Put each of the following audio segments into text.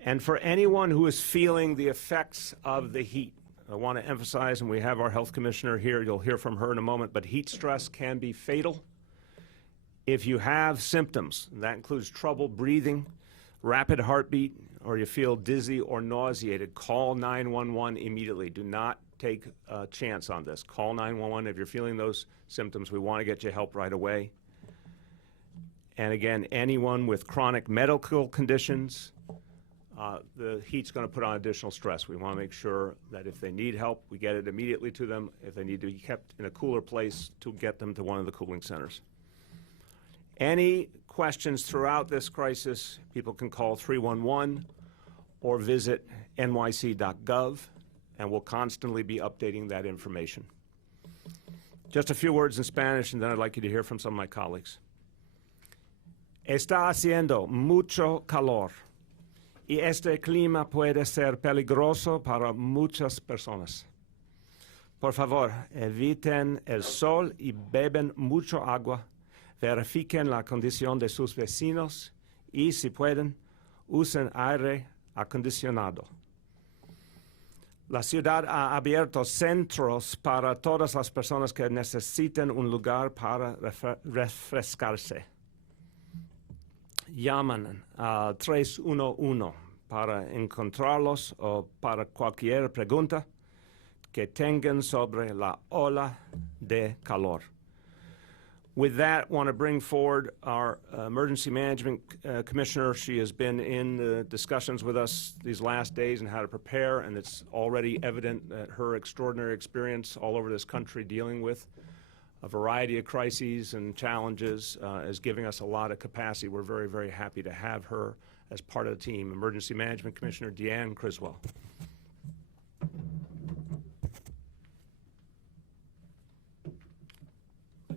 And for anyone who is feeling the effects of the heat, I want to emphasize, and we have our health commissioner here, you'll hear from her in a moment, but heat stress can be fatal. If you have symptoms, that includes trouble breathing, rapid heartbeat, or you feel dizzy or nauseated, call 911 immediately. Do not take a chance on this. Call 911 if you're feeling those symptoms. We want to get you help right away. And again, anyone with chronic medical conditions, the heat's going to put on additional stress. We want to make sure that if they need help, we get it immediately to them. If they need to be kept in a cooler place, to get them to one of the cooling centers. Any questions throughout this crisis, people can call 311 or visit nyc.gov, and we'll constantly be updating that information. Just a few words in Spanish, and then I'd like you to hear from some of my colleagues. Está haciendo mucho calor, y este clima puede ser peligroso para muchas personas. Por favor, eviten el sol y beben mucho agua. Verifiquen la condición de sus vecinos y, si pueden, usen aire acondicionado. La ciudad ha abierto centros para todas las personas que necesiten un lugar para refrescarse. Llaman al 311 para encontrarlos o para cualquier pregunta que tengan sobre la ola de calor. With that, I want to bring forward our Emergency Management Commissioner. She has been in the discussions with us these last days on how to prepare, and it's already evident that her extraordinary experience all over this country dealing with a variety of crises and challenges is giving us a lot of capacity. We're very, very happy to have her as part of the team. Emergency Management Commissioner Deanne Criswell.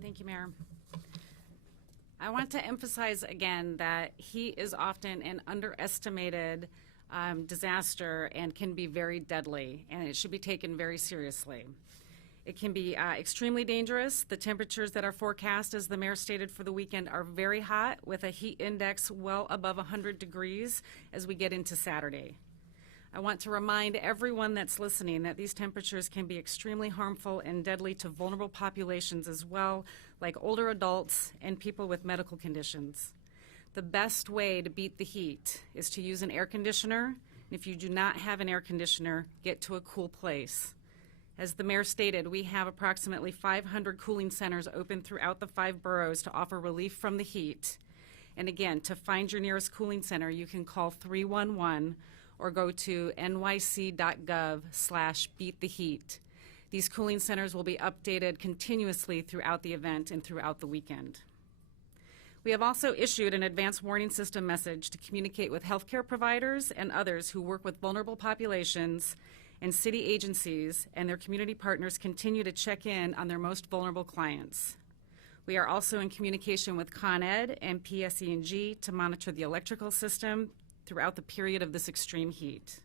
Thank you, Mayor. I want to emphasize again that heat is often an underestimated disaster and can be very deadly, and it should be taken very seriously. It can be extremely dangerous. The temperatures that are forecast, as the mayor stated, for the weekend are very hot, with a heat index well above 100 degrees as we get into Saturday. I want to remind everyone that's listening that these temperatures can be extremely harmful and deadly to vulnerable populations as well, like older adults and people with medical conditions. The best way to beat the heat is to use an air conditioner. And if you do not have an air conditioner, get to a cool place. As the mayor stated, we have approximately 500 cooling centers open throughout the 5 boroughs to offer relief from the heat. And again, to find your nearest cooling center, you can call 311 or go to nyc.gov/beattheheat. These cooling centers will be updated continuously throughout the event and throughout the weekend. We have also issued an advanced warning system message to communicate with healthcare providers and others who work with vulnerable populations, and city agencies and their community partners continue to check in on their most vulnerable clients. We are also in communication with Con Ed and PSE&G to monitor the electrical system throughout the period of this extreme heat.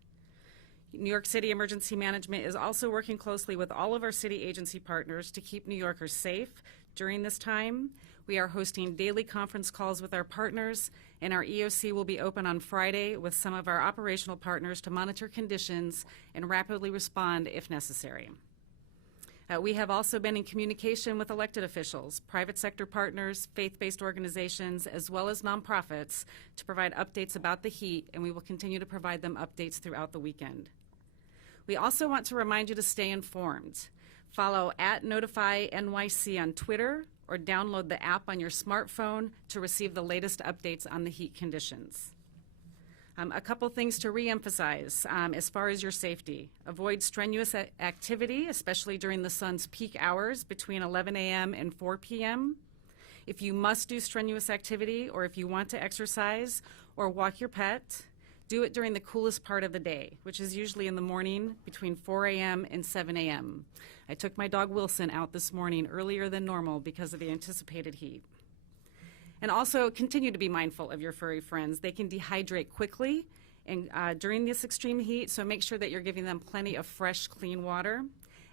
New York City Emergency Management is also working closely with all of our city agency partners to keep New Yorkers safe during this time. We are hosting daily conference calls with our partners, and our EOC will be open on Friday with some of our operational partners to monitor conditions and rapidly respond if necessary. We have also been in communication with elected officials, private sector partners, faith-based organizations, as well as nonprofits to provide updates about the heat, and we will continue to provide them updates throughout the weekend. We also want to remind you to stay informed. Follow @NotifyNYC on Twitter or download the app on your smartphone to receive the latest updates on the heat conditions. A couple things to reemphasize as far as your safety. Avoid strenuous activity, especially during the sun's peak hours between 11 a.m. and 4 p.m. If you must do strenuous activity, or if you want to exercise or walk your pet, do it during the coolest part of the day, which is usually in the morning between 4 a.m. and 7 a.m. I took my dog Wilson out this morning earlier than normal because of the anticipated heat. And also continue to be mindful of your furry friends. They can dehydrate quickly and during this extreme heat, so make sure that you're giving them plenty of fresh, clean water.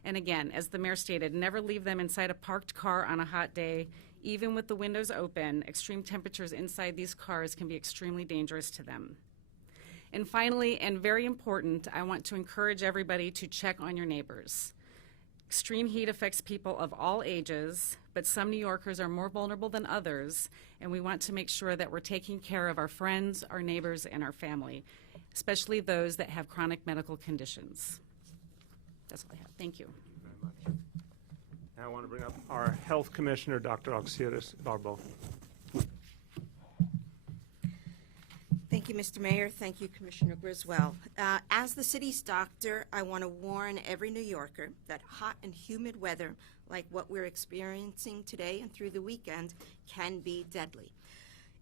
And again, as the mayor stated, never leave them inside a parked car on a hot day. Even with the windows open, extreme temperatures inside these cars can be extremely dangerous to them. And finally, and very important, I want to encourage everybody to check on your neighbors. Extreme heat affects people of all ages, but some New Yorkers are more vulnerable than others, and we want to make sure that we're taking care of our friends, our neighbors, and our family, especially those that have chronic medical conditions. That's all I have. Thank you. Very much. Now I want to bring up our Health Commissioner, Dr. Auxiris Barbeau. Thank you, Mr. Mayor. Thank you, Commissioner Griswold. As the city's doctor, I want to warn every New Yorker that hot and humid weather, like what we're experiencing today and through the weekend, can be deadly.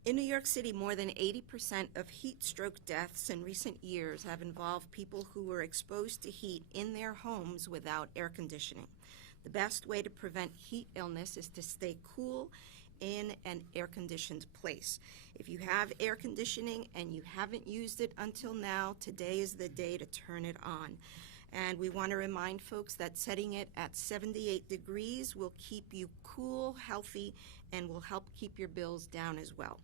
In New York City, more than 80% of heat stroke deaths in recent years have involved people who were exposed to heat in their homes without air conditioning. The best way to prevent heat illness is to stay cool in an air-conditioned place. If you have air conditioning and you haven't used it until now, today is the day to turn it on. And we want to remind folks that setting it at 78 degrees will keep you cool, healthy, and will help keep your bills down as well.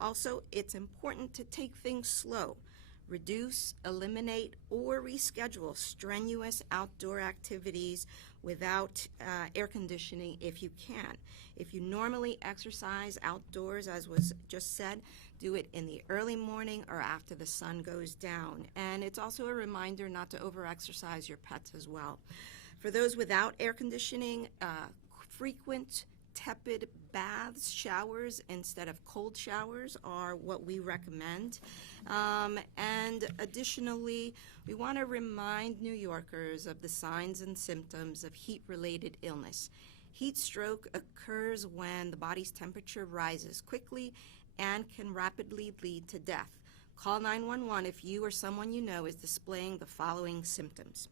Also, it's important to take things slow. Reduce, eliminate, or reschedule strenuous outdoor activities without air conditioning if you can. If you normally exercise outdoors, as was just said, do it in the early morning or after the sun goes down. And it's also a reminder not to over-exercise your pets as well. For those without air conditioning, frequent tepid baths, showers instead of cold showers are what we recommend. And additionally, we want to remind New Yorkers of the signs and symptoms of heat-related illness. Heat stroke occurs when the body's temperature rises quickly and can rapidly lead to death. Call 911 if you or someone you know is displaying the following symptoms,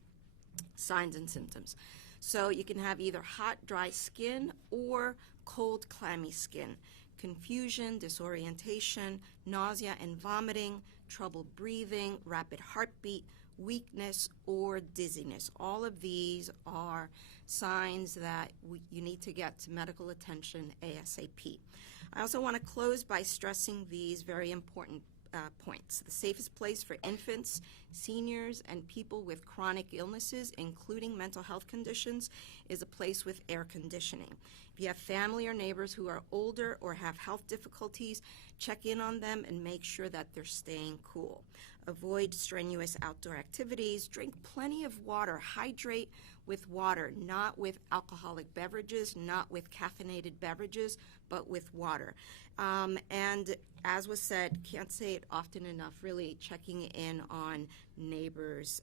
signs and symptoms. So you can have either hot, dry skin or cold, clammy skin, confusion, disorientation, nausea and vomiting, trouble breathing, rapid heartbeat, weakness, or dizziness. All of these are signs that you need to get to medical attention ASAP. I also want to close by stressing these very important points. The safest place for infants, seniors, and people with chronic illnesses, including mental health conditions, is a place with air conditioning. If you have family or neighbors who are older or have health difficulties, check in on them and make sure that they're staying cool. Avoid strenuous outdoor activities. Drink plenty of water. Hydrate with water, not with alcoholic beverages, not with caffeinated beverages, but with water. And as was said, can't say it often enough, really checking in on neighbors.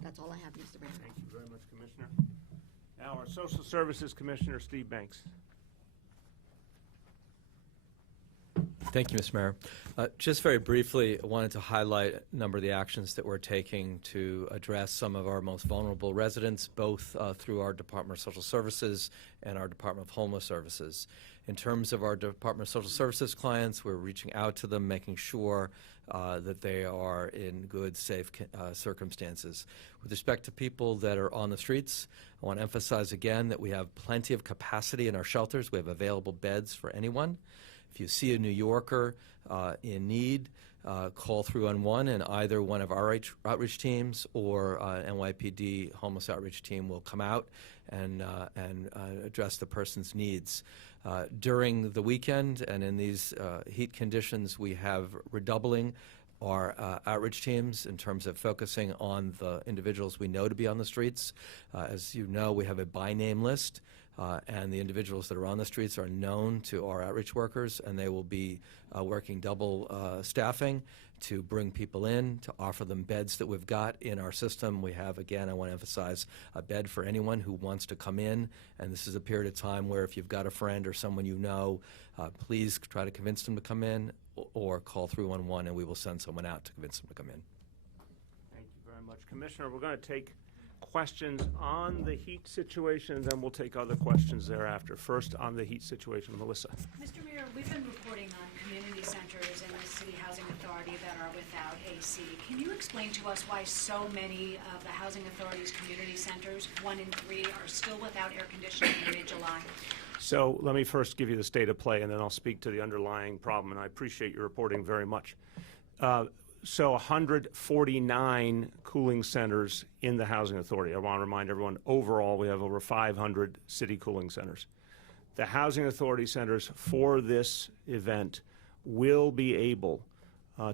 That's all I have, Mr. Mayor. Thank you very much, Commissioner. Now our Social Services Commissioner, Steve Banks. Thank you, Mr. Mayor. Just very briefly, I wanted to highlight a number of the actions that we're taking to address some of our most vulnerable residents, both through our Department of Social Services and our Department of Homeless Services. In terms of our Department of Social Services clients, we're reaching out to them, making sure that they are in good, safe circumstances. With respect to people that are on the streets, I want to emphasize again that we have plenty of capacity in our shelters. We have available beds for anyone. If you see a New Yorker in need, call 311 and either one of our outreach teams or NYPD homeless outreach team will come out and address the person's needs. During the weekend and in these heat conditions, we have redoubling our outreach teams in terms of focusing on the individuals we know to be on the streets. As you know, we have a by-name list. And the individuals that are on the streets are known to our outreach workers, and they will be working double staffing to bring people in, to offer them beds that we've got in our system. We have, again, I want to emphasize, a bed for anyone who wants to come in, and this is a period of time where if you've got a friend or someone you know, please try to convince them to come in or call 311 and we will send someone out to convince them to come in. Thank you very much, Commissioner. We're going to take questions on the heat situation, and then we'll take other questions thereafter. First, on the heat situation, Melissa. Mr. Mayor, we've been reporting on community centers in the City Housing Authority that are without AC. Can you explain to us why so many of the Housing Authority's community centers, 1 in 3, are still without air conditioning in mid-July? So let me first give you the state of play, and then I'll speak to the underlying problem, and I appreciate your reporting very much. So 149 cooling centers in the Housing Authority. I want to remind everyone, overall, we have over 500 city cooling centers. The Housing Authority centers for this event will be able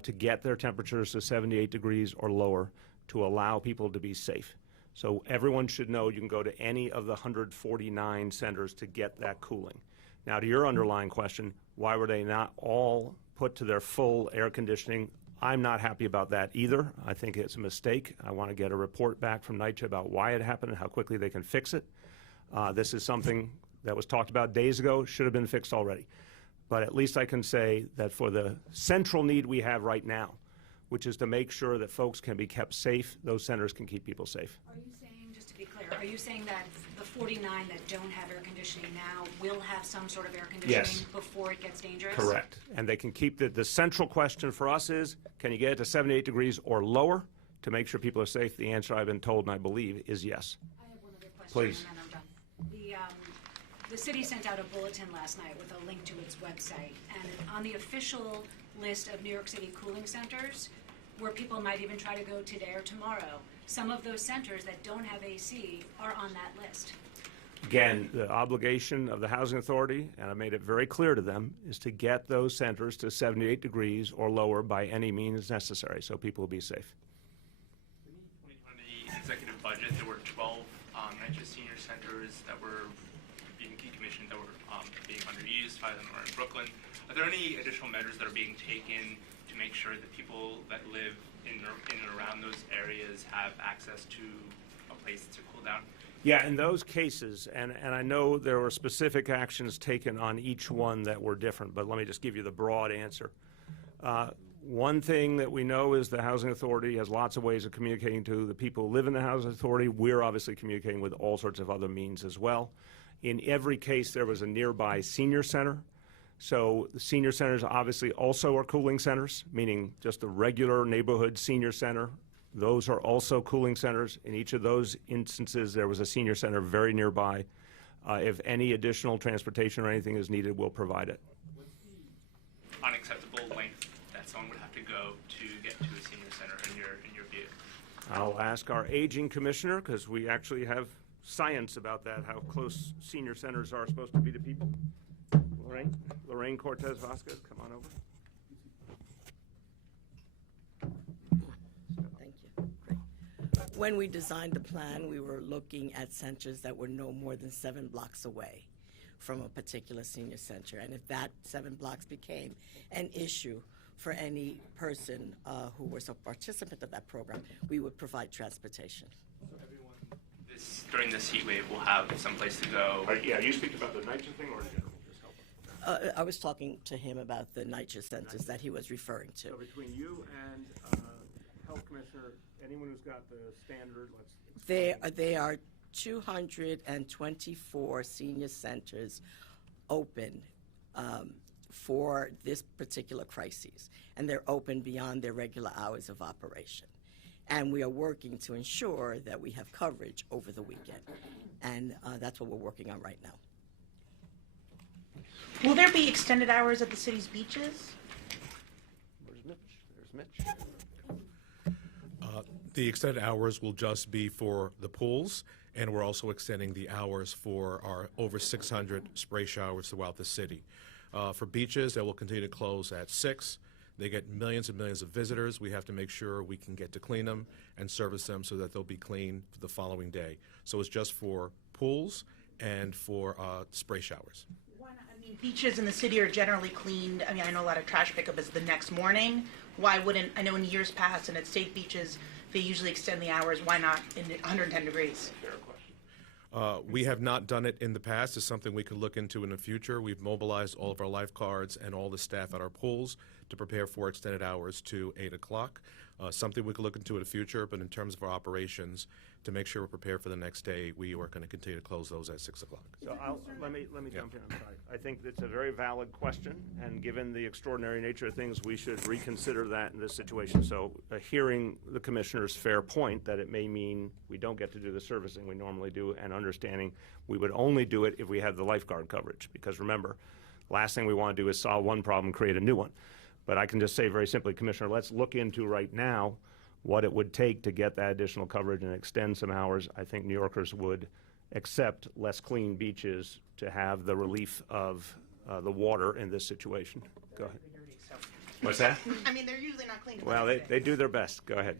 to get their temperatures to 78 degrees or lower to allow people to be safe. So everyone should know you can go to any of the 149 centers to get that cooling. Now, to your underlying question, why were they not all put to their full air conditioning? I'm not happy about that either. I think it's a mistake. I want to get a report back from NYCHA about why it happened and how quickly they can fix it. This is something that was talked about days ago, should have been fixed already. But at least I can say that for the central need we have right now, which is to make sure that folks can be kept safe, those centers can keep people safe. Are you saying, just to be clear, are you saying that the 49 that don't have air conditioning now will have some sort of air conditioning Yes. before it gets dangerous? Correct. And they can keep the central question for us is, can you get it to 78 degrees or lower to make sure people are safe? The answer I've been told and I believe is yes. I have one other question, Please. and then I'm done. The city sent out a bulletin last night with a link to its website, and on the official list of New York City cooling centers, where people might even try to go today or tomorrow, some of those centers that don't have AC are on that list. Again, the obligation of the Housing Authority, and I made it very clear to them, is to get those centers to 78 degrees or lower by any means necessary so people will be safe. In the 2020 executive budget, there were 12 NYCHA senior centers that were being decommissioned that were being underused. 5 of them are in Brooklyn. Are there any additional measures that are being taken to make sure that people that live in and around those areas have access to a place to cool down? Yeah, in those cases, and I know there were specific actions taken on each one that were different, but let me just give you the broad answer. One thing that we know is the Housing Authority has lots of ways of communicating to the people who live in the Housing Authority. We're obviously communicating with all sorts of other means as well. In every case, there was a nearby senior center. So the senior centers obviously also are cooling centers, meaning just a regular neighborhood senior center. Those are also cooling centers. In each of those instances, there was a senior center very nearby. If any additional transportation or anything is needed, we'll provide it. What's the unacceptable length that someone would have to go to get to a senior center in your view? I'll ask our aging commissioner, because we actually have science about that, how close senior centers are supposed to be to people. Lorraine Cortez Vasquez, come on over. Thank you. Great. When we designed the plan, we were looking at centers that were no more than 7 blocks away from a particular senior center. And if that 7 blocks became an issue for any person who was a participant of that program, we would provide transportation. So everyone during this heat wave will have some place to go. Yeah, you speak about the NYCHA thing or in general? Just help us. I was talking to him about the NYCHA centers that he was referring to. So between you and Health Commissioner, anyone who's got the standard, There are 224 senior centers open for this particular crisis, and they're open beyond their regular hours of operation. And we are working to ensure that we have coverage over the weekend, and that's what we're working on right now. Will there be extended hours at the city's beaches? Where's Mitch? There's Mitch. The extended hours will just be for the pools, and we're also extending the hours for our over 600 spray showers throughout the city. For beaches, they will continue to close at 6. They get millions and millions of visitors. We have to make sure we can get to clean them and service them so that they'll be clean for the following day. So it's just for pools and for spray showers. Beaches in the city are generally cleaned. I mean, I know a lot of trash pickup is the next morning. Why wouldn't, I know in years past and at state beaches, they usually extend the hours. Why not in 110 degrees? Fair question. We have not done it in the past. It's something we could look into in the future. We've mobilized all of our lifeguards and all the staff at our pools to prepare for extended hours to 8 o'clock. Something we could look into in the future, but in terms of our operations, to make sure we're prepared for the next day, we are going to continue to close those at 6 o'clock. So let me jump in. I'm sorry. I think it's a very valid question, and given the extraordinary nature of things, we should reconsider that in this situation. So hearing the commissioner's fair point that it may mean we don't get to do the servicing we normally do, and understanding we would only do it if we had the lifeguard coverage. Because remember, last thing we want to do is solve one problem, create a new one. But I can just say very simply, Commissioner, let's look into right now what it would take to get that additional coverage and extend some hours. I think New Yorkers would accept less clean beaches to have the relief of the water in this situation. Go ahead. What's that? I mean, they're usually not clean. Well, they do their best. Go ahead.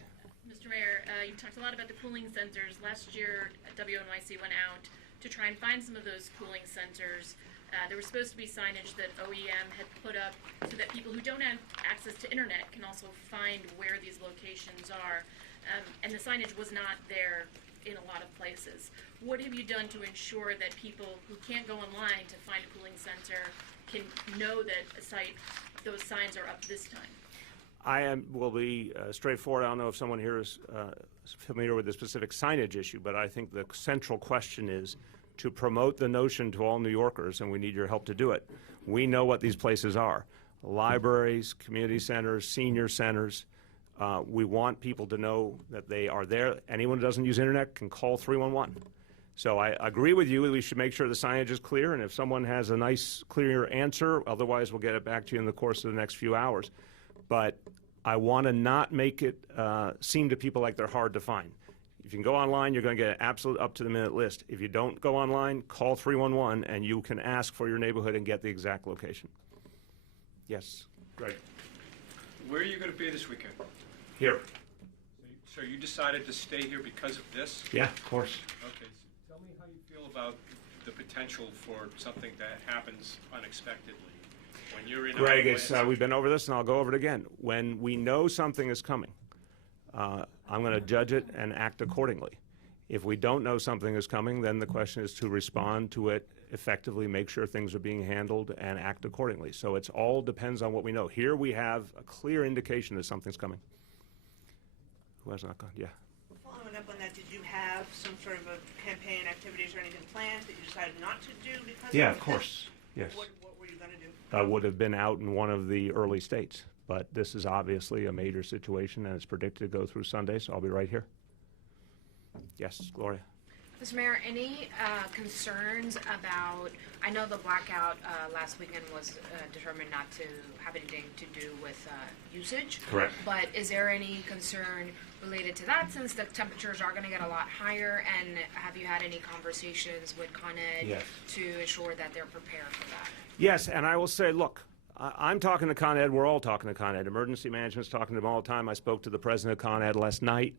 Mr. Mayor, you talked a lot about the cooling centers. Last year, WNYC went out to try and find some of those cooling centers. There was supposed to be signage that OEM had put up so that people who don't have access to internet can also find where these locations are. And the signage was not there in a lot of places. What have you done to ensure that people who can't go online to find a cooling center can know that those signs are up this time? Will be straightforward. I don't know if someone here is familiar with the specific signage issue, but I think the central question is to promote the notion to all New Yorkers, and we need your help to do it. We know what these places are: libraries, community centers, senior centers. We want people to know that they are there. Anyone who doesn't use internet can call 311. So I agree with you. We should make sure the signage is clear, and if someone has a nice, clear answer, otherwise we'll get it back to you in the course of the next few hours. But I want to not make it seem to people like they're hard to find. If you can go online, you're going to get an absolute up-to-the-minute list. If you don't go online, call 311, and you can ask for your neighborhood and get the exact location. Yes, Greg. Where are you going to be this weekend? Here. So you decided to stay here because of this? Yeah, of course. Okay, so tell me how you feel about the potential for something that happens unexpectedly. When you're in Greg, we've been over this, and I'll go over it again. When we know something is coming, I'm going to judge it and act accordingly. If we don't know something is coming, then the question is to respond to it effectively, make sure things are being handled, and act accordingly. So it all depends on what we know. Here we have a clear indication that something's coming. Who has not gone? Yeah. Following up on that, did you have some sort of a campaign activities or anything planned that you decided not to do because Yeah, of of course. Yes. What were you going to do? I would have been out in one of the early states, but this is obviously a major situation, and it's predicted to go through Sunday, so I'll be right here. Yes, Gloria. Mr. Mayor, any concerns about, I know the blackout last weekend was determined not to have anything to do with usage. Correct. But is there any concern related to that, since the temperatures are going to get a lot higher? And have you had any conversations with Con Ed Yes. to ensure that they're prepared for that? Yes, and I will say, look, I'm talking to Con Ed. We're all talking to Con Ed. Emergency management's talking to them all the time. I spoke to the president of Con Ed last night.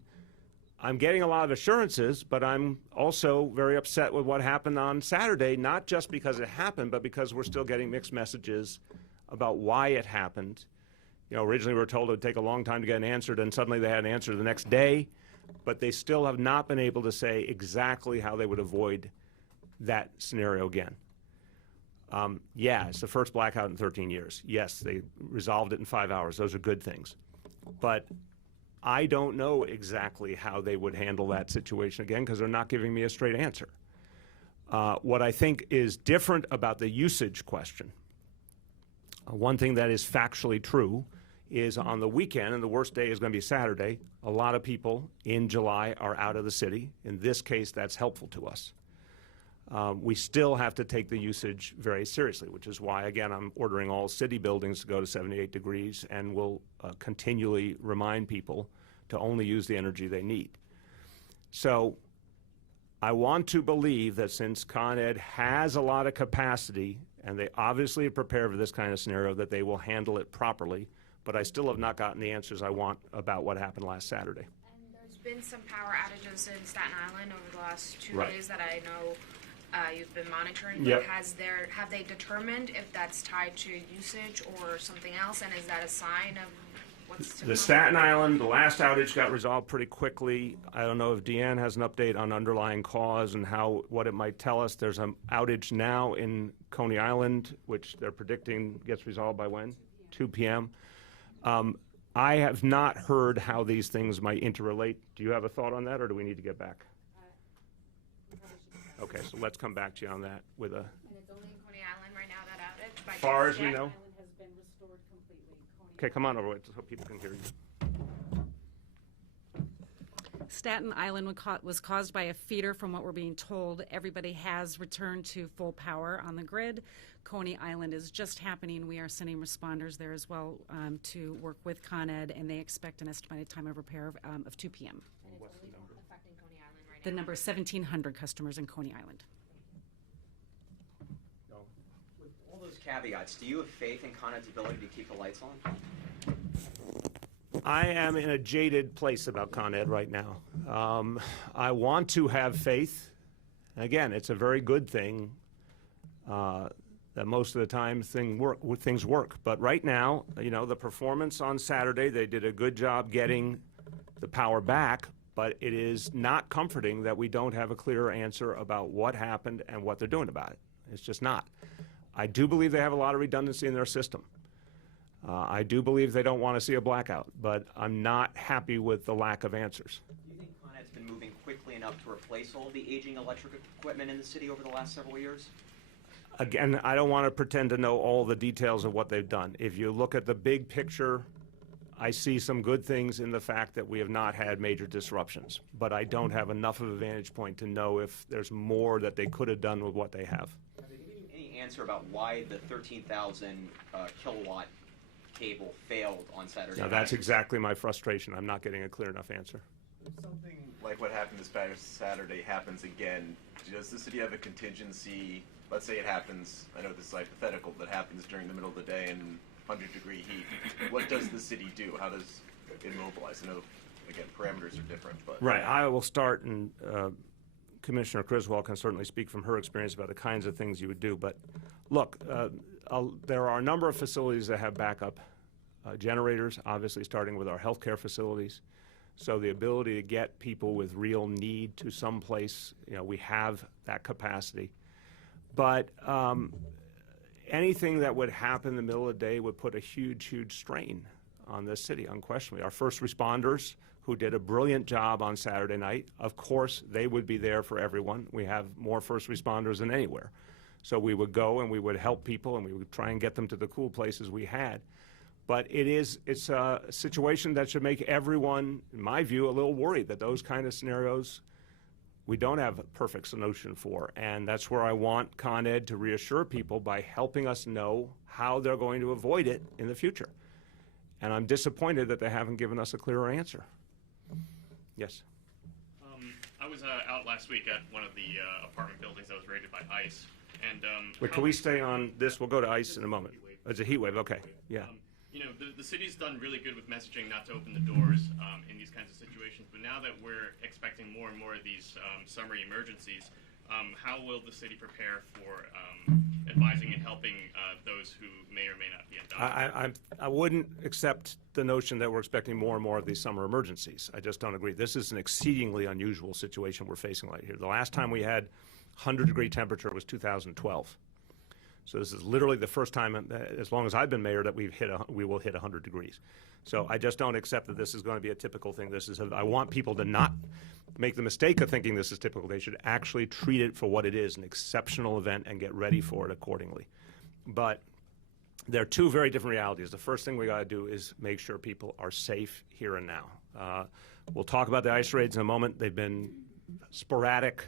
I'm getting a lot of assurances, but I'm also very upset with what happened on Saturday, not just because it happened, but because we're still getting mixed messages about why it happened. You know, originally we were told it would take a long time to get an answer, and suddenly they had an answer the next day, but they still have not been able to say exactly how they would avoid that scenario again. Yeah, it's the first blackout in 13 years. Yes, they resolved it in 5 hours. Those are good things. But I don't know exactly how they would handle that situation again because they're not giving me a straight answer. What I think is different about the usage question, one thing that is factually true is on the weekend, and the worst day is going to be Saturday, a lot of people in July are out of the city. In this case, that's helpful to us. We still have to take the usage very seriously, which is why, again, I'm ordering all city buildings to go to 78 degrees and will continually remind people to only use the energy they need. So I want to believe that since Con Ed has a lot of capacity, and they obviously are prepared for this kind of scenario, that they will handle it properly, but I still have not gotten the answers I want about what happened last Saturday. And there's been some power outages in Staten Island over the last 2 Right. days that I know you've been monitoring. Yep. But have they determined if that's tied to usage or something else, and is that a sign of what's to The come? Staten Island, the last outage got resolved pretty quickly. I don't know if Deanne has an update on underlying cause and what it might tell us. There's an outage now in Coney Island, which they're predicting gets resolved by when? 2 p.m. I have not heard how these things might interrelate. Do you have a thought on that, or do we need to get back? Okay, so let's come back to you on that with a. And it's only in Coney Island right now, that outage? By Far chance? as we know. Island has been restored completely. Okay, come on over so people can hear you. Staten Island was caused by a feeder, from what we're being told. Everybody has returned to full power on the grid. Coney Island is just happening. We are sending responders there as well to work with Con Ed, and they expect an estimated time of repair of 2 p.m. And it's only affecting Coney Island right The now. number is 1,700 customers in Coney Island. With all those caveats, do you have faith in Con Ed's ability to keep the lights on? I am in a jaded place about Con Ed right now. I want to have faith. Again, it's a very good thing that most of the time things work. But right now, you know, the performance on Saturday, they did a good job getting the power back, but it is not comforting that we don't have a clear answer about what happened and what they're doing about it. It's just not. I do believe they have a lot of redundancy in their system. I do believe they don't want to see a blackout, but I'm not happy with the lack of answers. Do you think Con Ed's been moving quickly enough to replace all the aging electric equipment in the city over the last several years? Again, I don't want to pretend to know all the details of what they've done. If you look at the big picture, I see some good things in the fact that we have not had major disruptions, but I don't have enough of a vantage point to know if there's more that they could have done with what they have. Have they given you any answer about why the 13,000 kilowatt cable failed on Saturday Now, night? that's exactly my frustration. I'm not getting a clear enough answer. If something like what happened this past Saturday happens again, does the city have a contingency? Let's say it happens, I know this is hypothetical, but happens during the middle of the day in 100-degree heat. What does the city do? How does it mobilize? I know, again, parameters are different, but... Right. I will start, and Commissioner Criswell can certainly speak from her experience about the kinds of things you would do. But look, there are a number of facilities that have backup generators, obviously starting with our healthcare facilities. So the ability to get people with real need to some place, you know, we have that capacity. But anything that would happen in the middle of the day would put a huge, huge strain on this city, unquestionably. Our first responders, who did a brilliant job on Saturday night, of course, they would be there for everyone. We have more first responders than anywhere. So we would go and we would help people and we would try and get them to the cool places we had. But it's a situation that should make everyone, in my view, a little worried that those kind of scenarios we don't have a perfect solution for. And that's where I want Con Ed to reassure people by helping us know how they're going to avoid it in the future. And I'm disappointed that they haven't given us a clearer answer. Yes? I was out last week at one of the apartment buildings that was raided by ICE. And Wait, can we stay on this? We'll go to ICE in a moment. It's a heat wave, okay, yeah. You know, the city's done really good with messaging not to open the doors in these kinds of situations, but now that we're expecting more and more of these summer emergencies, how will the city prepare for advising and helping those who may or may not be undocumented? I wouldn't accept the notion that we're expecting more and more of these summer emergencies. I just don't agree. This is an exceedingly unusual situation we're facing right here. The last time we had 100-degree temperature was 2012. So this is literally the first time, as long as I've been mayor, that we will hit 100 degrees. So I just don't accept that this is going to be a typical thing. I want people to not make the mistake of thinking this is typical. They should actually treat it for what it is, an exceptional event, and get ready for it accordingly. But there are two very different realities. The first thing we got to do is make sure people are safe here and now. We'll talk about the ICE raids in a moment. They've been sporadic.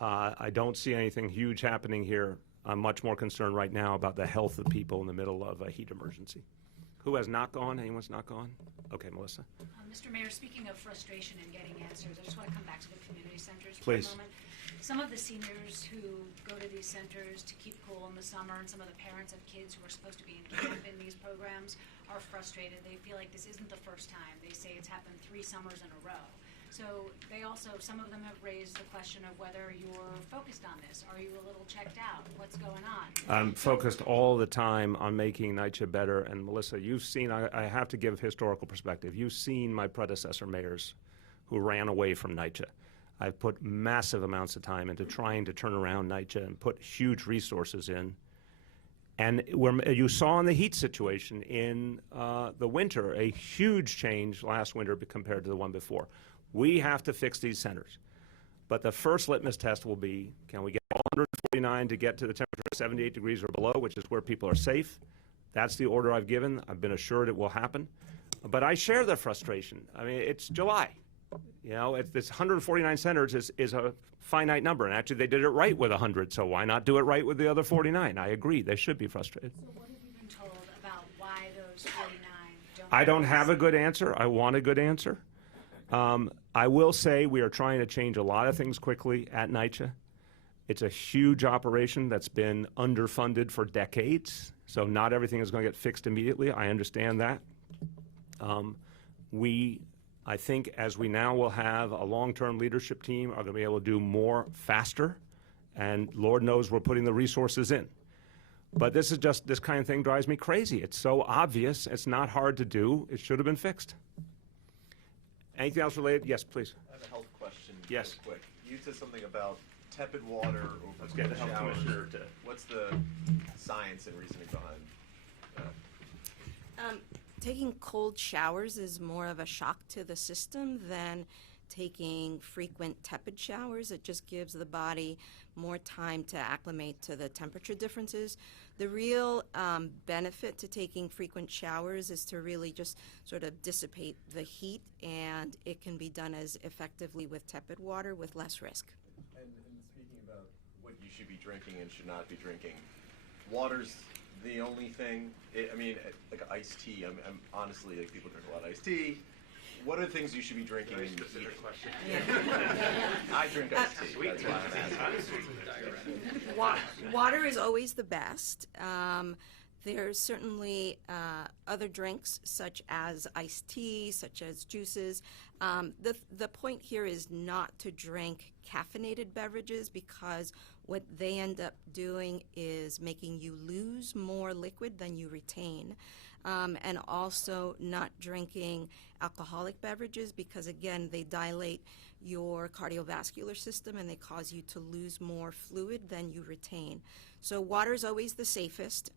I don't see anything huge happening here. I'm much more concerned right now about the health of people in the middle of a heat emergency. Who has not gone? Anyone's not gone? Okay, Melissa. Mr. Mayor, speaking of frustration and getting answers, I just want to come back to the community centers Please. for a moment. Some of the seniors who go to these centers to keep cool in the summer, and some of the parents of kids who are supposed to be in camp in these programs are frustrated. They feel like this isn't the first time. They say it's happened 3 summers in a row. So they also, some of them have raised the question of whether you're focused on this. Are you a little checked out? What's going on? I'm focused all the time on making NYCHA better. And Melissa, you've seen, I have to give historical perspective. You've seen my predecessor mayors who ran away from NYCHA. I've put massive amounts of time into trying to turn around NYCHA and put huge resources in. And you saw in the heat situation in the winter, a huge change last winter compared to the one before. We have to fix these centers. But the first litmus test will be, can we get 149 to get to the temperature of 78 degrees or below, which is where people are safe? That's the order I've given. I've been assured it will happen. But I share the frustration. I mean, it's July. You know, this 149 centers is a finite number, and actually they did it right with 100, so why not do it right with the other 49? I agree, they should be frustrated. So what have you been told about why those 49 don't? I don't have a good answer. I want a good answer. I will say we are trying to change a lot of things quickly at NYCHA. It's a huge operation that's been underfunded for decades, so not everything is going to get fixed immediately. I understand that. I think as we now will have a long-term leadership team, are going to be able to do more faster, and Lord knows we're putting the resources in. But this kind of thing drives me crazy. It's so obvious. It's not hard to do. It should have been fixed. Anything else related? Yes, please. I have a health question. Yes. Real quick. You said something about tepid water over Let's get the health showers. commissioner to. What's the science and reasoning behind that? Taking cold showers is more of a shock to the system than taking frequent tepid showers. It just gives the body more time to acclimate to the temperature differences. The real benefit to taking frequent showers is to really just sort of dissipate the heat, and it can be done as effectively with tepid water with less risk. And speaking about what you should be drinking and should not be drinking, water's the only thing. Like iced tea. I'm honestly, like, people drink a lot of iced tea. What are the things you should be drinking? Very specific question. I drink iced tea. That's why I'm asking. Water is always the best. There's certainly other drinks such as iced tea, such as juices. The point here is not to drink caffeinated beverages, because what they end up doing is making you lose more liquid than you retain. And also not drinking alcoholic beverages, because again, they dilate your cardiovascular system and they cause you to lose more fluid than you retain. So water is always the safest.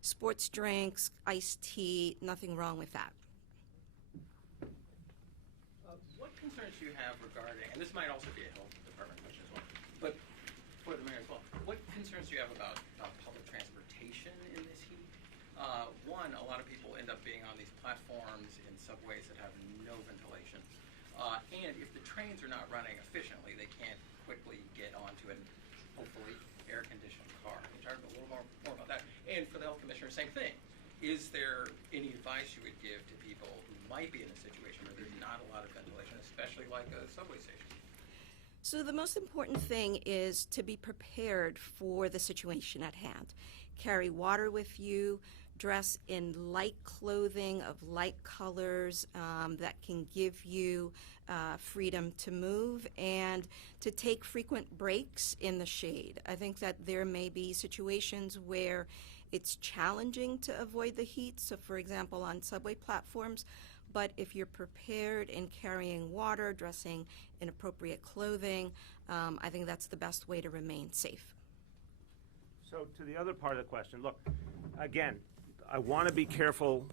Sports drinks, iced tea, nothing wrong with that. What concerns do you have regarding, and this might also be a health department question as well, but for the mayor as well, what concerns do you have about public transportation in this heat? One, a lot of people end up being on these platforms in subways that have no ventilation. And if the trains are not running efficiently, they can't quickly get onto an hopefully air-conditioned car. Can you talk a little more about that? And for the health commissioner, same thing. Is there any advice you would give to people who might be in a situation where there's not a lot of ventilation, especially like a subway station? So the most important thing is to be prepared for the situation at hand. Carry water with you, dress in light clothing of light colors that can give you freedom to move, and to take frequent breaks in the shade. I think that there may be situations where it's challenging to avoid the heat, so for example on subway platforms, but if you're prepared in carrying water, dressing in appropriate clothing, I think that's the best way to remain safe. So to the other part of the question, look, again, I want to be careful.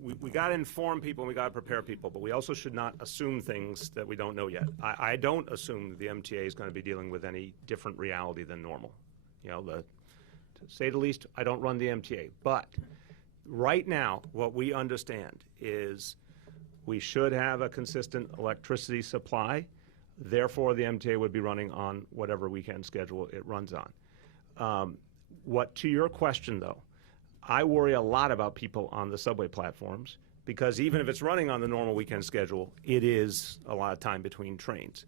We got to inform people and we got to prepare people, but we also should not assume things that we don't know yet. I don't assume that the MTA is going to be dealing with any different reality than normal. You know, to say the least, I don't run the MTA. But right now, what we understand is we should have a consistent electricity supply. Therefore, the MTA would be running on whatever weekend schedule it runs on. To your question, though, I worry a lot about people on the subway platforms, because even if it's running on the normal weekend schedule, it is a lot of time between trains.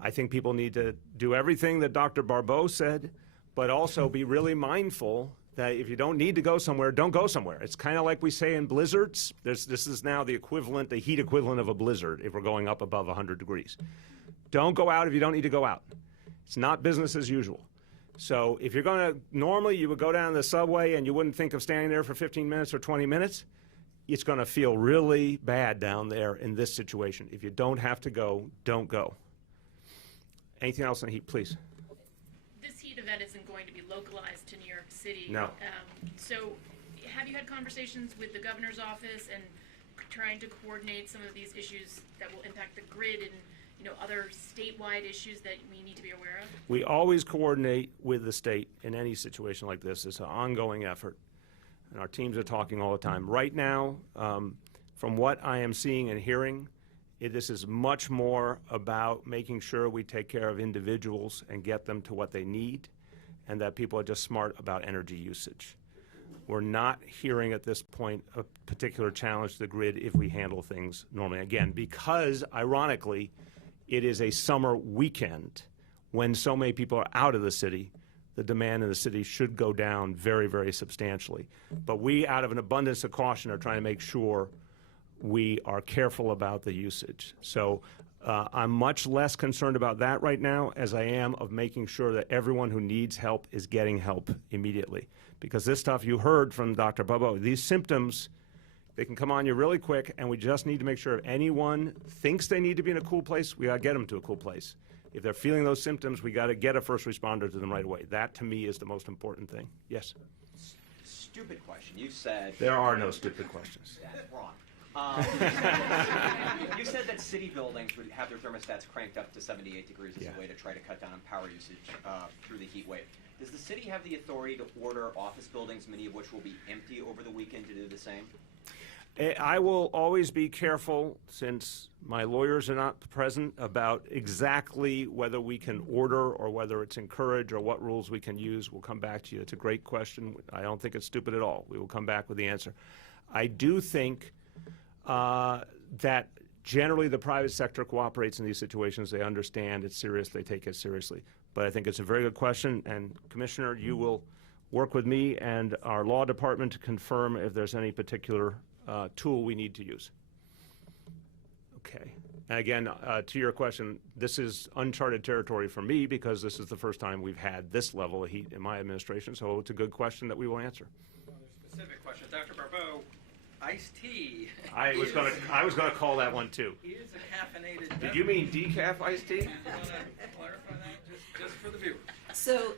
I think people need to do everything that Dr. Barbeau said, but also be really mindful that if you don't need to go somewhere, don't go somewhere. It's kind of like we say in blizzards. This is now the heat equivalent of a blizzard if we're going up above 100 degrees. Don't go out if you don't need to go out. It's not business as usual. So if you're going to, normally you would go down the subway and you wouldn't think of standing there for 15 minutes or 20 minutes. It's going to feel really bad down there in this situation. If you don't have to go, don't go. Anything else on heat, please? This heat event isn't going to be localized to New York City. No. So have you had conversations with the governor's office and trying to coordinate some of these issues that will impact the grid and other statewide issues that we need to be aware of? We always coordinate with the state in any situation like this. It's an ongoing effort, and our teams are talking all the time. Right now, from what I am seeing and hearing, This is much more about making sure we take care of individuals and get them to what they need, and that people are just smart about energy usage. We're not hearing at this point a particular challenge to the grid if we handle things normally. Again, because, ironically, it is a summer weekend when so many people are out of the city, the demand in the city should go down very, very substantially. But we, out of an abundance of caution, are trying to make sure we are careful about the usage. So I'm much less concerned about that right now as I am of making sure that everyone who needs help is getting help immediately. Because this stuff you heard from Dr. Bobo, these symptoms, they can come on you really quick, and we just need to make sure if anyone thinks they need to be in a cool place, we got to get them to a cool place. If they're feeling those symptoms, we got to get a first responder to them right away. That, to me, is the most important thing. Yes? Stupid question. You said... There are no stupid questions. That's wrong. You said that city buildings would have their thermostats cranked up to 78 degrees as a way to try to cut down on power usage through the heat wave. Does the city have the authority to order office buildings, many of which will be empty over the weekend, to do the same? I will always be careful, since my lawyers are not present, about exactly whether we can order or whether it's encouraged or what rules we can use. We'll come back to you. It's a great question. I don't think it's stupid at all. We will come back with the answer. I do think that generally the private sector cooperates in these situations. They understand it's serious. They take it seriously. But I think it's a very good question, and Commissioner, you will work with me and our law department to confirm if there's any particular tool we need to use. Okay. And again, to your question, this is uncharted territory for me because this is the first time we've had this level of heat in my administration, so it's a good question that we will answer. Specific question. Dr. Barbeau, iced tea. I was going to call that one too. Is a caffeinated beverage. Did you mean decaf iced tea? You want to clarify that just for the viewer? So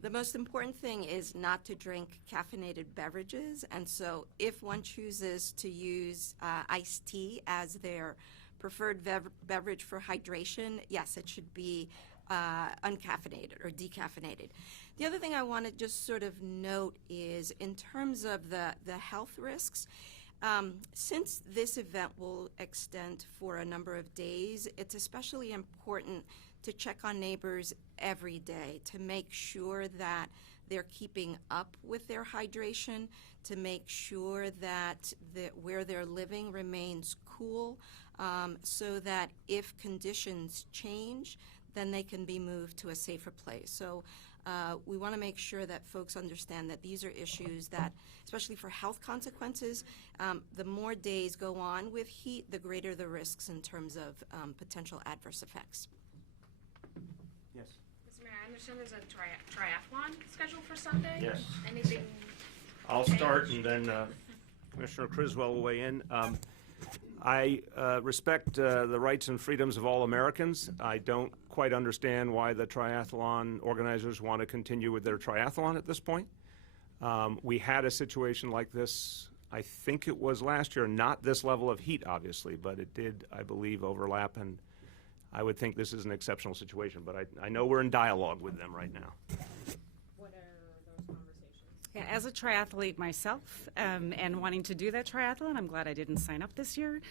the most important thing is not to drink caffeinated beverages, and so if one chooses to use iced tea as their preferred beverage for hydration, yes, it should be uncaffeinated or decaffeinated. The other thing I want to just sort of note is in terms of the health risks, since this event will extend for a number of days, it's especially important to check on neighbors every day to make sure that they're keeping up with their hydration, to make sure that where they're living remains cool, so that if conditions change, then they can be moved to a safer place. So we want to make sure that folks understand that these are issues that, especially for health consequences, the more days go on with heat, the greater the risks in terms of potential adverse effects. Yes. Mr. Mayor, I understand there's a triathlon scheduled for Sunday. Yes. Anything? I'll start, and then Commissioner Criswell will weigh in. I respect the rights and freedoms of all Americans. I don't quite understand why the triathlon organizers want to continue with their triathlon at this point. We had a situation like this, I think it was last year, not this level of heat, obviously, but it did, I believe, overlap, and I would think this is an exceptional situation, but I know we're in dialogue with them right now. What are those conversations? Yeah, as a triathlete myself, and wanting to do that triathlon, I'm glad I didn't sign up this year.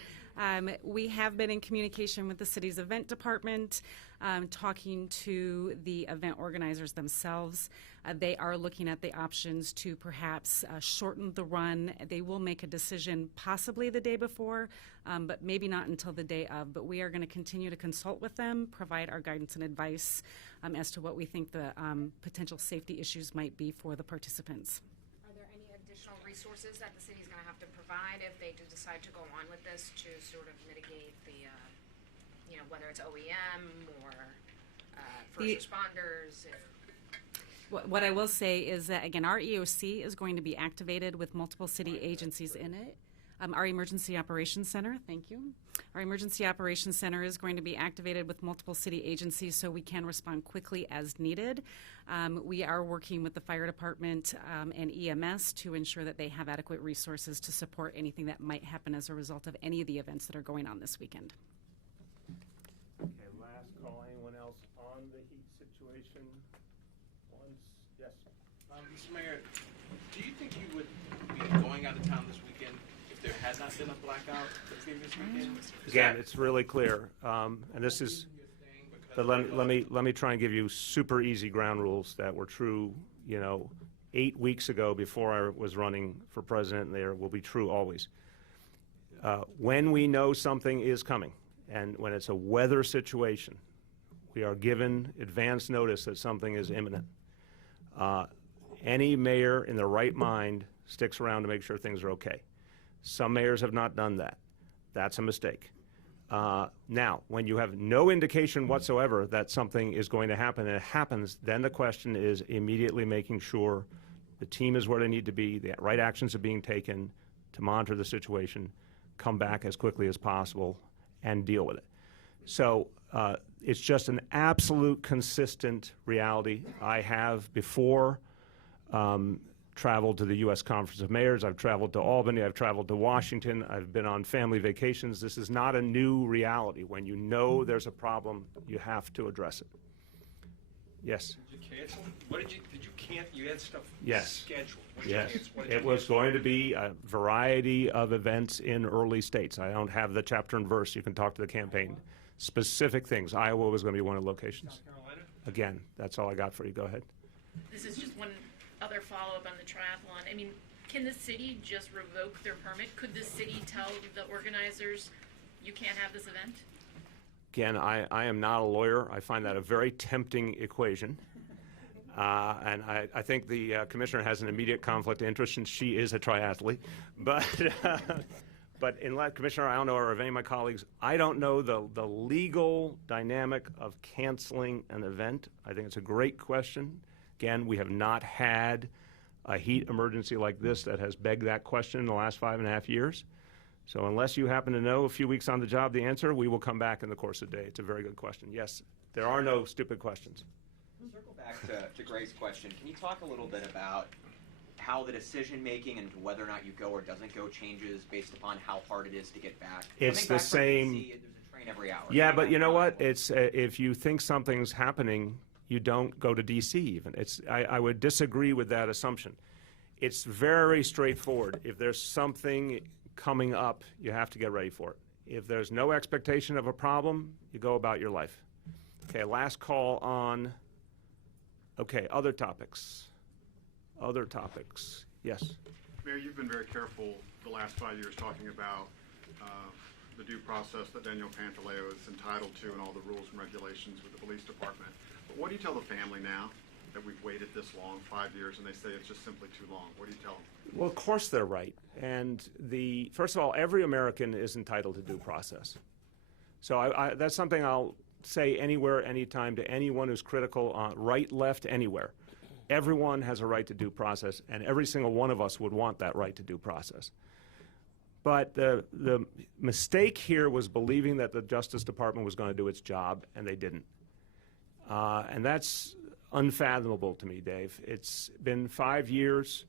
We have been in communication with the city's event department, talking to the event organizers themselves. They are looking at the options to perhaps shorten the run. They will make a decision possibly the day before, but maybe not until the day of. But we are going to continue to consult with them, provide our guidance and advice as to what we think the potential safety issues might be for the participants. Are there any additional resources that the city's going to have to provide if they do decide to go on with this to sort of mitigate the, whether it's OEM or first responders? What I will say is that, again, our EOC is going to be activated with multiple city agencies in it. Our Emergency Operations Center, thank you. Our Emergency Operations Center is going to be activated with multiple city agencies so we can respond quickly as needed. We are working with the fire department and EMS to ensure that they have adequate resources to support anything that might happen as a result of any of the events that are going on this weekend. Okay, last call. Anyone else on the heat situation? Yes. Mr. Mayor, do you think you would be going out of town this weekend if if there had not been a blackout the previous weekend? Again, it's really clear, and this is, but let me try and give you super easy ground rules that were true, 8 weeks ago before I was running for president, and they will be true always. When we know something is coming, and when it's a weather situation, we are given advance notice that something is imminent. Any mayor in their right mind sticks around to make sure things are okay. Some mayors have not done that. That's a mistake. Now, when you have no indication whatsoever that something is going to happen and it happens, then the question is immediately making sure the team is where they need to be, the right actions are being taken to monitor the situation, come back as quickly as possible, and deal with it. So it's just an absolute consistent reality. I have before traveled to the U.S. Conference of Mayors. I've traveled to Albany. I've traveled to Washington. I've been on family vacations. This is not a new reality. When you know there's a problem, you have to address it. Yes? Did you cancel? What did you cancel? You had stuff Yes. scheduled. What did you Yes. cancel? What did you It was cancel? going to be a variety of events in early states. I don't have the chapter and verse. You can talk to the campaign. Specific things. Iowa was going to be one of the locations. South Carolina? Again, that's all I got for you. Go ahead. This is just one other follow-up on the triathlon. I mean, can the city just revoke their permit? Could the city tell the organizers, you can't have this event? Again, I am not a lawyer. I find that a very tempting equation. And I think the commissioner has an immediate conflict of interest, and she is a triathlete. But Commissioner, I don't know, or of any of my colleagues, I don't know the legal dynamic of canceling an event. I think it's a great question. Again, we have not had a heat emergency like this that has begged that question in the last 5.5 years. So unless you happen to know a few weeks on the job the answer, we will come back in the course of the day. It's a very good question. Yes, there are no stupid questions. Circle back to Greg's question. Can you talk a little bit about how the decision-making and whether or not you go or doesn't go changes based upon how hard it is to get back? It's Coming the back from same. DC, there's a train every hour. Yeah, but you know what? It's if you think something's happening, you don't go to D.C. even. I would disagree with that assumption. It's very straightforward. If there's something coming up, you have to get ready for it. If there's no expectation of a problem, you go about your life. Okay, last call on, other topics. Other topics. Yes? Mayor, you've been very careful the last 5 years talking about the due process that Daniel Pantaleo is entitled to and all the rules and regulations with the police department. But what do you tell the family now that we've waited this long, 5 years, and they say it's just simply too long? What do you tell them? Well, of course they're right. And first of all, every American is entitled to due process. So that's something I'll say anywhere, anytime to anyone who's critical, right, left, anywhere. Everyone has a right to due process, and every single one of us would want that right to due process. But the mistake here was believing that the Justice Department was going to do its job, and they didn't. And that's unfathomable to me, Dave. It's been 5 years.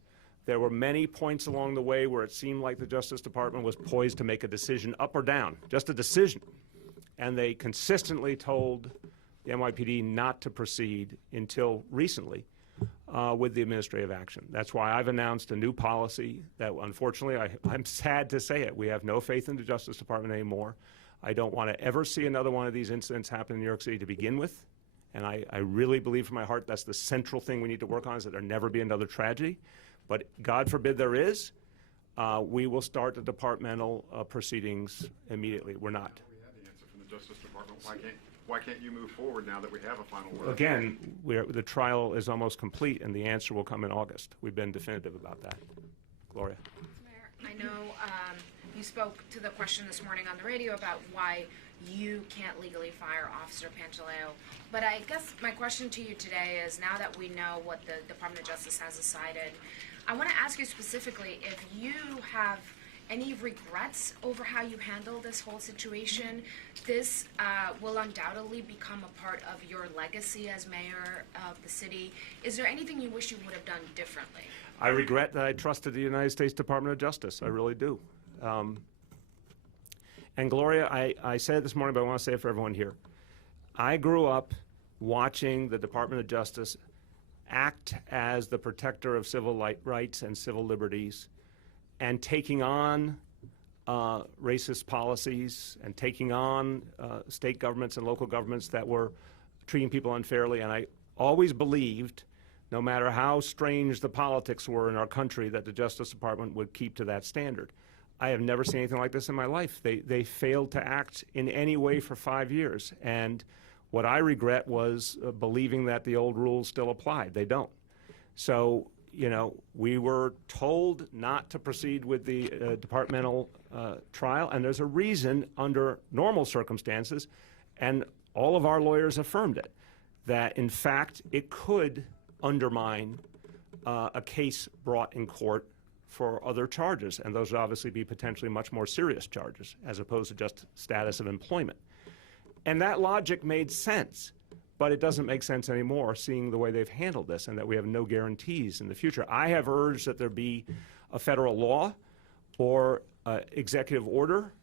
There were many points along the way where it seemed like the Justice Department was poised to make a decision up or down, just a decision. And they consistently told the NYPD not to proceed until recently with the administrative action. That's why I've announced a new policy that, unfortunately, I'm sad to say it, we have no faith in the Justice Department anymore. I don't want to ever see another one of these incidents happen in New York City to begin with. And I really believe from my heart that's the central thing we need to work on, is that there never be another tragedy. But God forbid there is, we will start the departmental proceedings immediately. We're not. We have the answer from the Justice Department. Why can't you move forward now that we have a final word? Again, the trial is almost complete, and the answer will come in August. We've been definitive about that. Gloria. Mayor, I know you spoke to the question this morning on the radio about why you can't legally fire Officer Pantaleo. But I guess my question to you today is, now that we know what the Department of Justice has decided, I want to ask you specifically if you have any regrets over how you handled this whole situation. This will undoubtedly become a part of your legacy as mayor of the city. Is there anything you wish you would have done differently? I regret that I trusted the United States Department of Justice. I really do. And Gloria, I said it this morning, but I want to say it for everyone here. I grew up watching the Department of Justice act as the protector of civil rights and civil liberties, and taking on racist policies and taking on state governments and local governments that were treating people unfairly. And I always believed, no matter how strange the politics were in our country, that the Justice Department would keep to that standard. I have never seen anything like this in my life. They failed to act in any way for 5 years. And what I regret was believing that the old rules still applied. They don't. So, you know, we were told not to proceed with the departmental trial, and there's a reason under normal circumstances, and all of our lawyers affirmed it, that in fact it could undermine a case brought in court for other charges, and those would obviously be potentially much more serious charges as opposed to just status of employment. And that logic made sense, but it doesn't make sense anymore seeing the way they've handled this and that we have no guarantees in the future. I have urged that there be a federal law or executive order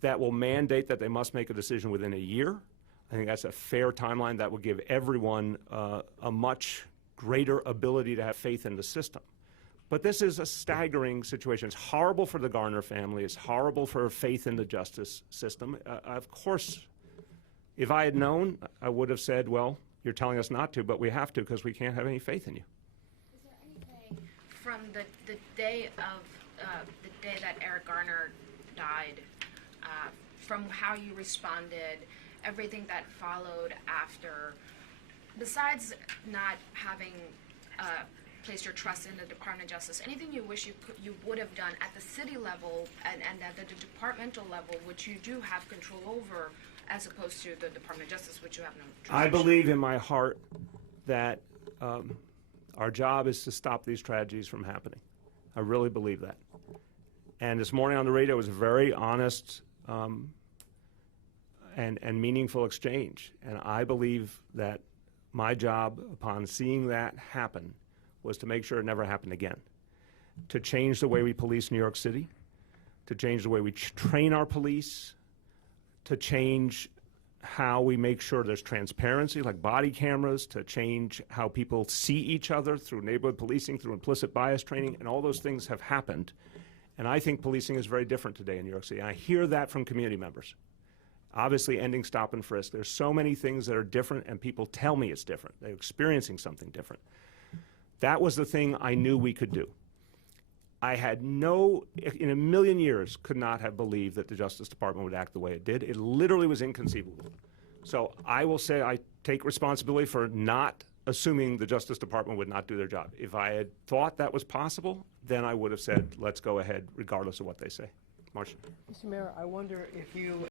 that will mandate that they must make a decision within a year. I think that's a fair timeline that will give everyone a much greater ability to have faith in the system. But this is a staggering situation. It's horrible for the Garner family. It's horrible for faith in the justice system. Of course, if I had known, I would have said, well, you're telling us not to, but we have to because we can't have any faith in you. Is there anything from the day that Eric Garner died, from how you responded, everything that followed after, besides not having placed your trust in the Department of Justice, anything you wish you would have done at the city level and at the departmental level, which you do have control over, as opposed to the Department of Justice, which you have no jurisdiction? I believe in my heart that our job is to stop these tragedies from happening. I really believe that. And this morning on the radio was a very honest and meaningful exchange. And I believe that my job, upon seeing that happen, was to make sure it never happened again. To change the way we police New York City, to change the way we train our police, to change how we make sure there's transparency, like body cameras, to change how people see each other through neighborhood policing, through implicit bias training, and all those things have happened. And I think policing is very different today in New York City. And I hear that from community members. Obviously, ending stop and frisk. There's so many things that are different, and people tell me it's different. They're experiencing something different. That was the thing I knew we could do. I had in a million years, could not have believed that the Justice Department would act the way it did. It literally was inconceivable. So I will say I take responsibility for not assuming the Justice Department would not do their job. If I had thought that was possible, then I would have said, let's go ahead, regardless of what they say. Marcia. Mr. Mayor, I wonder if you